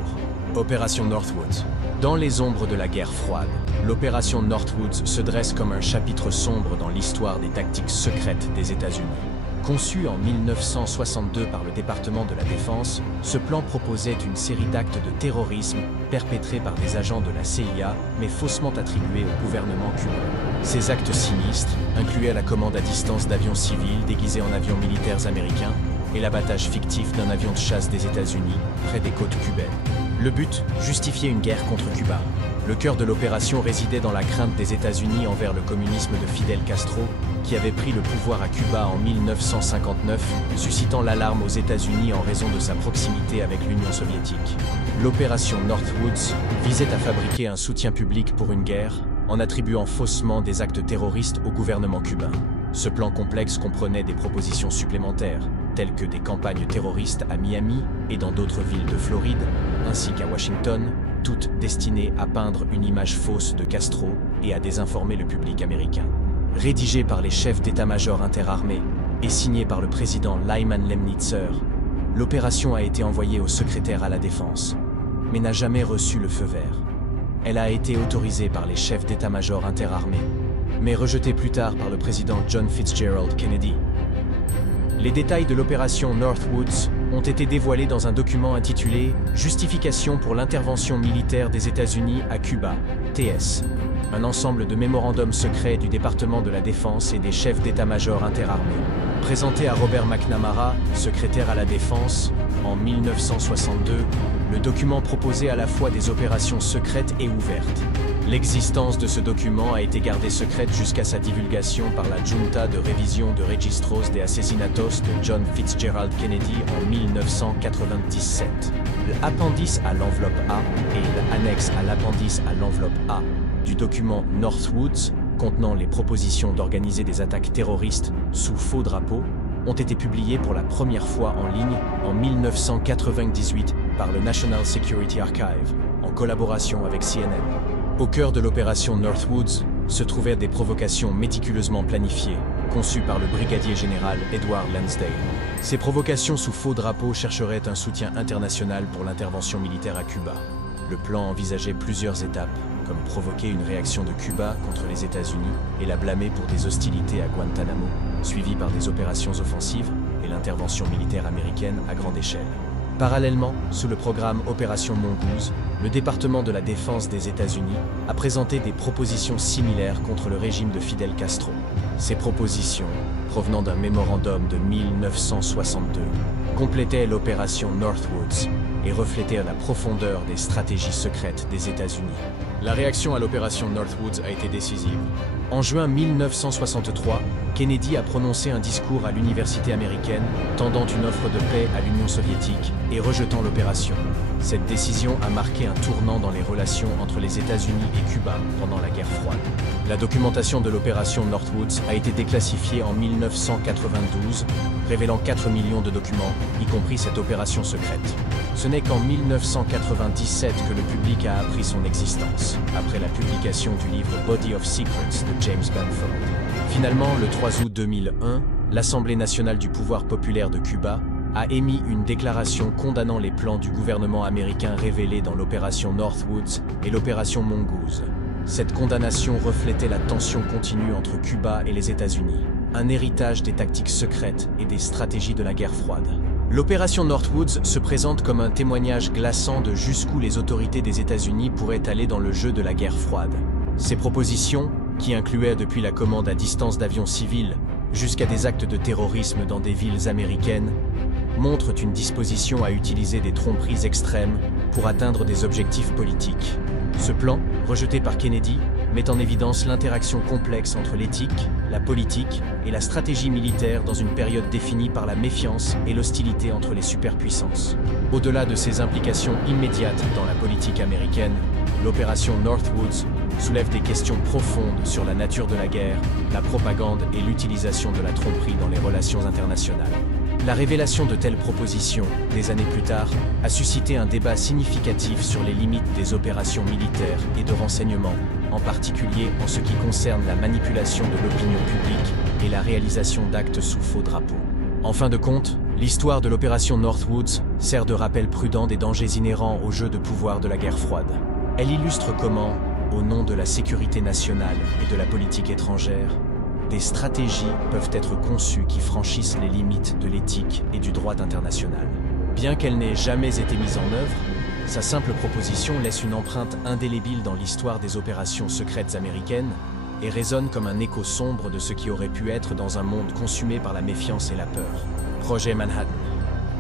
Opération Northwoods. Dans les ombres de la guerre froide, l'opération Northwoods se dresse comme un chapitre sombre dans l'histoire des tactiques secrètes des États-Unis. Conçu en 1962 par le département de la Défense, ce plan proposait une série d'actes de terrorisme perpétrés par des agents de la CIA, mais faussement attribués au gouvernement cubain. Ces actes sinistres incluaient la commande à distance d'avions civils déguisés en avions militaires américains et l'abattage fictif d'un avion de chasse des États-Unis près des côtes cubaines. Le but, justifier une guerre contre Cuba. Le cœur de l'opération résidait dans la crainte des États-Unis envers le communisme de Fidel Castro, qui avait pris le pouvoir à Cuba en 1959, suscitant l'alarme aux États-Unis en raison de sa proximité avec l'Union soviétique. L'opération Northwoods visait à fabriquer un soutien public pour une guerre, en attribuant faussement des actes terroristes au gouvernement cubain. Ce plan complexe comprenait des propositions supplémentaires, telles que des campagnes terroristes à Miami et dans d'autres villes de Floride, ainsi qu'à Washington, toutes destinées à peindre une image fausse de Castro et à désinformer le public américain. Rédigé par les chefs d'état-major interarmés et signé par le président Lyman Lemnitzer, l'opération a été envoyée au secrétaire à la Défense, mais n'a jamais reçu le feu vert. Elle a été autorisée par les chefs d'état-major interarmés, mais rejetée plus tard par le président John Fitzgerald Kennedy. Les détails de l'opération Northwoods ont été dévoilés dans un document intitulé « Justification pour l'intervention militaire des États-Unis à Cuba, TS », un ensemble de mémorandums secrets du département de la Défense et des chefs d'état-major interarmés. Présenté à Robert McNamara, secrétaire à la Défense, en 1962, le document proposait à la fois des opérations secrètes et ouvertes. L'existence de ce document a été gardée secrète jusqu'à sa divulgation par la Junta de révision de Registros de Asesinatos de John Fitzgerald Kennedy en 1997. L'appendice à l'enveloppe A et l'annexe à l'appendice à l'enveloppe A du document Northwoods, contenant les propositions d'organiser des attaques terroristes sous faux drapeau, ont été publiés pour la première fois en ligne en 1998 par le National Security Archive, en collaboration avec CNN. Au cœur de l'opération Northwoods se trouvaient des provocations méticuleusement planifiées, conçues par le brigadier général Edward Lansdale. Ces provocations sous faux drapeau chercheraient un soutien international pour l'intervention militaire à Cuba. Le plan envisageait plusieurs étapes, comme provoquer une réaction de Cuba contre les États-Unis et la blâmer pour des hostilités à Guantanamo, suivies par des opérations offensives et l'intervention militaire américaine à grande échelle. Parallèlement, sous le programme Opération Mongoose, le département de la Défense des États-Unis a présenté des propositions similaires contre le régime de Fidel Castro. Ces propositions, provenant d'un mémorandum de 1962, complétaient l'opération Northwoods et reflétaient la profondeur des stratégies secrètes des États-Unis. La réaction à l'opération Northwoods a été décisive. En juin 1963, Kennedy a prononcé un discours à l'université américaine, tendant une offre de paix à l'Union soviétique et rejetant l'opération. Cette décision a marqué un tournant dans les relations entre les États-Unis et Cuba pendant la guerre froide. La documentation de l'opération Northwoods a été déclassifiée en 1992, révélant 4 millions de documents, y compris cette opération secrète. Ce n'est qu'en 1997 que le public a appris son existence, après la publication du livre Body of Secrets de James Bamford. Finalement, le 3 août 2001, l'Assemblée nationale du pouvoir populaire de Cuba a émis une déclaration condamnant les plans du gouvernement américain révélés dans l'opération Northwoods et l'opération Mongoose. Cette condamnation reflétait la tension continue entre Cuba et les États-Unis, un héritage des tactiques secrètes et des stratégies de la guerre froide. L'opération Northwoods se présente comme un témoignage glaçant de jusqu'où les autorités des États-Unis pourraient aller dans le jeu de la guerre froide. Ces propositions, qui incluaient depuis la commande à distance d'avions civils jusqu'à des actes de terrorisme dans des villes américaines, montrent une disposition à utiliser des tromperies extrêmes pour atteindre des objectifs politiques. Ce plan, rejeté par Kennedy, met en évidence l'interaction complexe entre l'éthique, la politique et la stratégie militaire dans une période définie par la méfiance et l'hostilité entre les superpuissances. Au-delà de ses implications immédiates dans la politique américaine, l'opération Northwoods soulève des questions profondes sur la nature de la guerre, la propagande et l'utilisation de la tromperie dans les relations internationales. La révélation de telles propositions, des années plus tard, a suscité un débat significatif sur les limites des opérations militaires et de renseignement, en particulier en ce qui concerne la manipulation de l'opinion publique et la réalisation d'actes sous faux drapeau. En fin de compte, l'histoire de l'opération Northwoods sert de rappel prudent des dangers inhérents au jeu de pouvoir de la guerre froide. Elle illustre comment, au nom de la sécurité nationale et de la politique étrangère, des stratégies peuvent être conçues qui franchissent les limites de l'éthique et du droit international. Bien qu'elle n'ait jamais été mise en œuvre, sa simple proposition laisse une empreinte indélébile dans l'histoire des opérations secrètes américaines et résonne comme un écho sombre de ce qui aurait pu être dans un monde consumé par la méfiance et la peur. Projet Manhattan.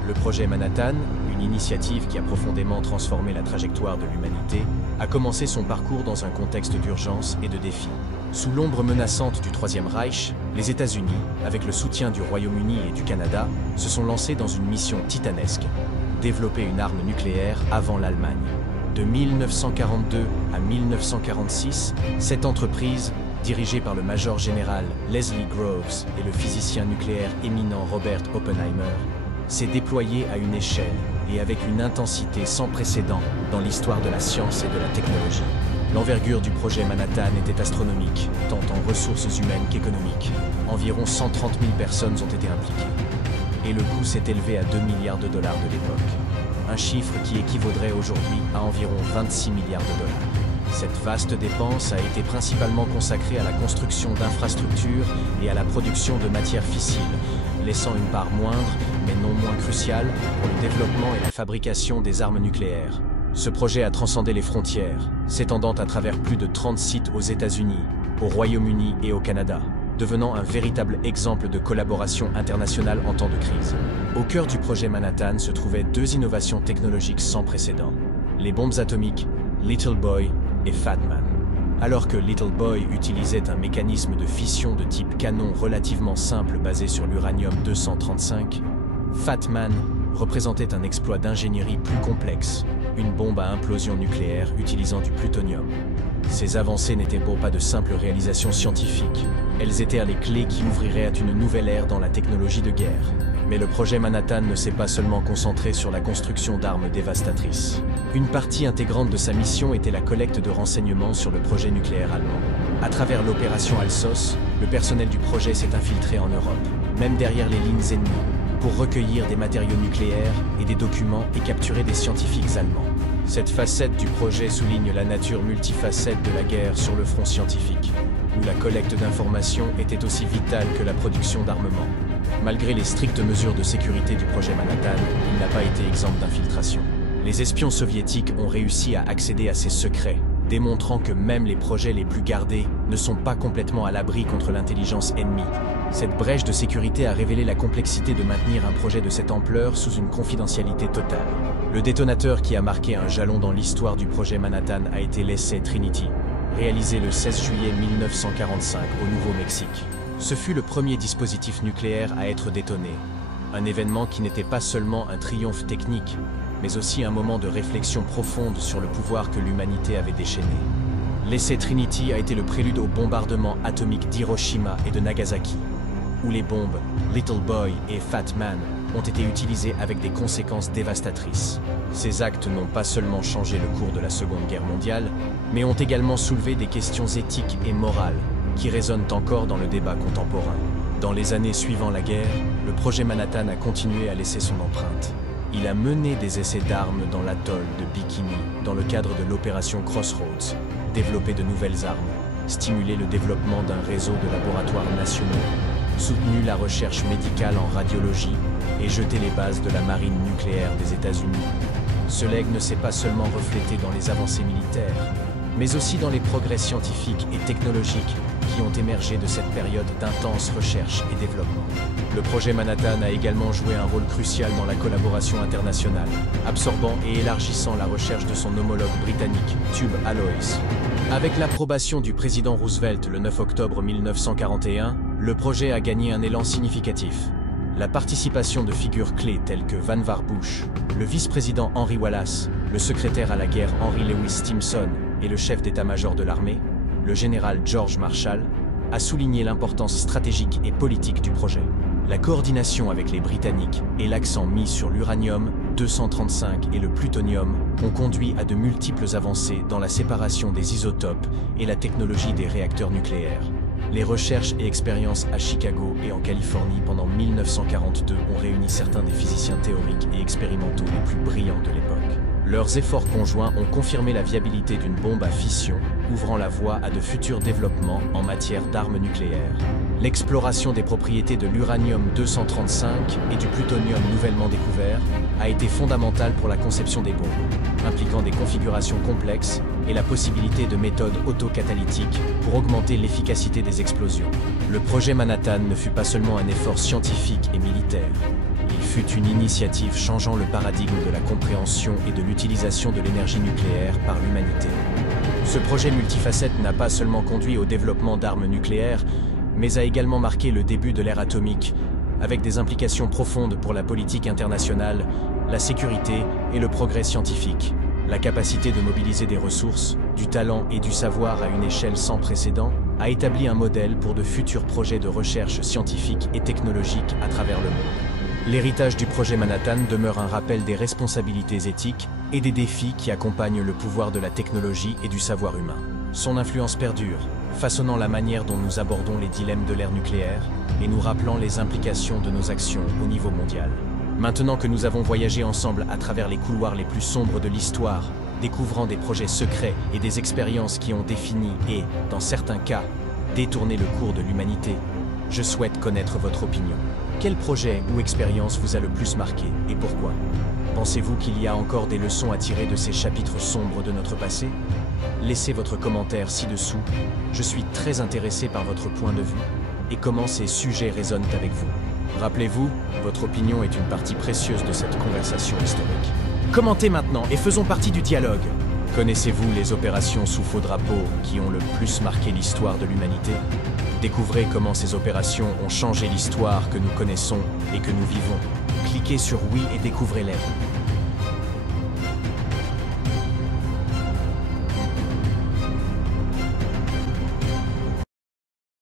Le projet Manhattan, une initiative qui a profondément transformé la trajectoire de l'humanité, a commencé son parcours dans un contexte d'urgence et de défi. Sous l'ombre menaçante du Troisième Reich, les États-Unis, avec le soutien du Royaume-Uni et du Canada, se sont lancés dans une mission titanesque, développer une arme nucléaire avant l'Allemagne. De 1942 à 1946, cette entreprise, dirigée par le major général Leslie Groves et le physicien nucléaire éminent Robert Oppenheimer, s'est déployée à une échelle et avec une intensité sans précédent dans l'histoire de la science et de la technologie. L'envergure du projet Manhattan était astronomique, tant en ressources humaines qu'économiques. Environ 130 000 personnes ont été impliquées. Et le coût s'est élevé à 2 milliards de dollars de l'époque. Un chiffre qui équivaudrait aujourd'hui à environ 26 milliards de dollars. Cette vaste dépense a été principalement consacrée à la construction d'infrastructures et à la production de matières fissiles, laissant une part moindre, mais non moins cruciale, pour le développement et la fabrication des armes nucléaires. Ce projet a transcendé les frontières, s'étendant à travers plus de 30 sites aux États-Unis, au Royaume-Uni et au Canada, devenant un véritable exemple de collaboration internationale en temps de crise. Au cœur du projet Manhattan se trouvaient deux innovations technologiques sans précédent, les bombes atomiques Little Boy et Fat Man. Alors que Little Boy utilisait un mécanisme de fission de type canon relativement simple basé sur l'uranium-235, Fat Man représentait un exploit d'ingénierie plus complexe, une bombe à implosion nucléaire utilisant du plutonium. Ces avancées n'étaient pas de simples réalisations scientifiques, elles étaient les clés qui ouvriraient à une nouvelle ère dans la technologie de guerre. Mais le projet Manhattan ne s'est pas seulement concentré sur la construction d'armes dévastatrices. Une partie intégrante de sa mission était la collecte de renseignements sur le projet nucléaire allemand. À travers l'opération Alsos, le personnel du projet s'est infiltré en Europe, même derrière les lignes ennemies, pour recueillir des matériaux nucléaires et des documents et capturer des scientifiques allemands. Cette facette du projet souligne la nature multifacette de la guerre sur le front scientifique, où la collecte d'informations était aussi vitale que la production d'armements. Malgré les strictes mesures de sécurité du projet Manhattan, il n'a pas été exempt d'infiltration. Les espions soviétiques ont réussi à accéder à ces secrets, démontrant que même les projets les plus gardés ne sont pas complètement à l'abri contre l'intelligence ennemie. Cette brèche de sécurité a révélé la complexité de maintenir un projet de cette ampleur sous une confidentialité totale. Le détonateur qui a marqué un jalon dans l'histoire du projet Manhattan a été l'essai Trinity, réalisé le 16 juillet 1945 au Nouveau-Mexique. Ce fut le premier dispositif nucléaire à être détoné, un événement qui n'était pas seulement un triomphe technique, mais aussi un moment de réflexion profonde sur le pouvoir que l'humanité avait déchaîné. L'essai Trinity a été le prélude au bombardement atomique d'Hiroshima et de Nagasaki, où les bombes Little Boy et Fat Man ont été utilisées avec des conséquences dévastatrices. Ces actes n'ont pas seulement changé le cours de la Seconde Guerre mondiale, mais ont également soulevé des questions éthiques et morales qui résonnent encore dans le débat contemporain. Dans les années suivant la guerre, le projet Manhattan a continué à laisser son empreinte. Il a mené des essais d'armes dans l'atoll de Bikini dans le cadre de l'opération Crossroads, développé de nouvelles armes, stimulé le développement d'un réseau de laboratoires nationaux, soutenu la recherche médicale en radiologie et jeté les bases de la marine nucléaire des États-Unis. Ce legs ne s'est pas seulement reflété dans les avancées militaires, mais aussi dans les progrès scientifiques et technologiques qui ont émergé de cette période d'intense recherche et développement. Le projet Manhattan a également joué un rôle crucial dans la collaboration internationale, absorbant et élargissant la recherche de son homologue britannique, Tube Alloys. Avec l'approbation du président Roosevelt le 9 octobre 1941, le projet a gagné un élan significatif. La participation de figures clés telles que Vannevar Bush, le vice-président Henry Wallace, le secrétaire à la guerre Henry Lewis Stimson et le chef d'état-major de l'armée, le général George Marshall, a souligné l'importance stratégique et politique du projet. La coordination avec les Britanniques et l'accent mis sur l'uranium-235 et le plutonium ont conduit à de multiples avancées dans la séparation des isotopes et la technologie des réacteurs nucléaires. Les recherches et expériences à Chicago et en Californie pendant 1942 ont réuni certains des physiciens théoriques et expérimentaux les plus brillants de l'époque. Leurs efforts conjoints ont confirmé la viabilité d'une bombe à fission ouvrant la voie à de futurs développements en matière d'armes nucléaires. L'exploration des propriétés de l'uranium-235 et du plutonium nouvellement découvert a été fondamentale pour la conception des bombes, impliquant des configurations complexes et la possibilité de méthodes autocatalytiques pour augmenter l'efficacité des explosions. Le projet Manhattan ne fut pas seulement un effort scientifique et militaire. Il fut une initiative changeant le paradigme de la compréhension et de l'utilisation de l'énergie nucléaire par l'humanité. Ce projet multifacette n'a pas seulement conduit au développement d'armes nucléaires, mais a également marqué le début de l'ère atomique, avec des implications profondes pour la politique internationale, la sécurité et le progrès scientifique. La capacité de mobiliser des ressources, du talent et du savoir à une échelle sans précédent a établi un modèle pour de futurs projets de recherche scientifique et technologique à travers le monde. L'héritage du projet Manhattan demeure un rappel des responsabilités éthiques et des défis qui accompagnent le pouvoir de la technologie et du savoir humain. Son influence perdure, façonnant la manière dont nous abordons les dilemmes de l'ère nucléaire et nous rappelant les implications de nos actions au niveau mondial. Maintenant que nous avons voyagé ensemble à travers les couloirs les plus sombres de l'histoire, découvrant des projets secrets et des expériences qui ont défini et, dans certains cas, détourné le cours de l'humanité, je souhaite connaître votre opinion. Quel projet ou expérience vous a le plus marqué et pourquoi? Pensez-vous qu'il y a encore des leçons à tirer de ces chapitres sombres de notre passé? Laissez votre commentaire ci-dessous. Je suis très intéressé par votre point de vue et comment ces sujets résonnent avec vous. Rappelez-vous, votre opinion est une partie précieuse de cette conversation historique. Commentez maintenant et faisons partie du dialogue. Connaissez-vous les opérations sous faux drapeau qui ont le plus marqué l'histoire de l'humanité? Découvrez comment ces opérations ont changé l'histoire que nous connaissons et que nous vivons. Cliquez sur oui et découvrez-les.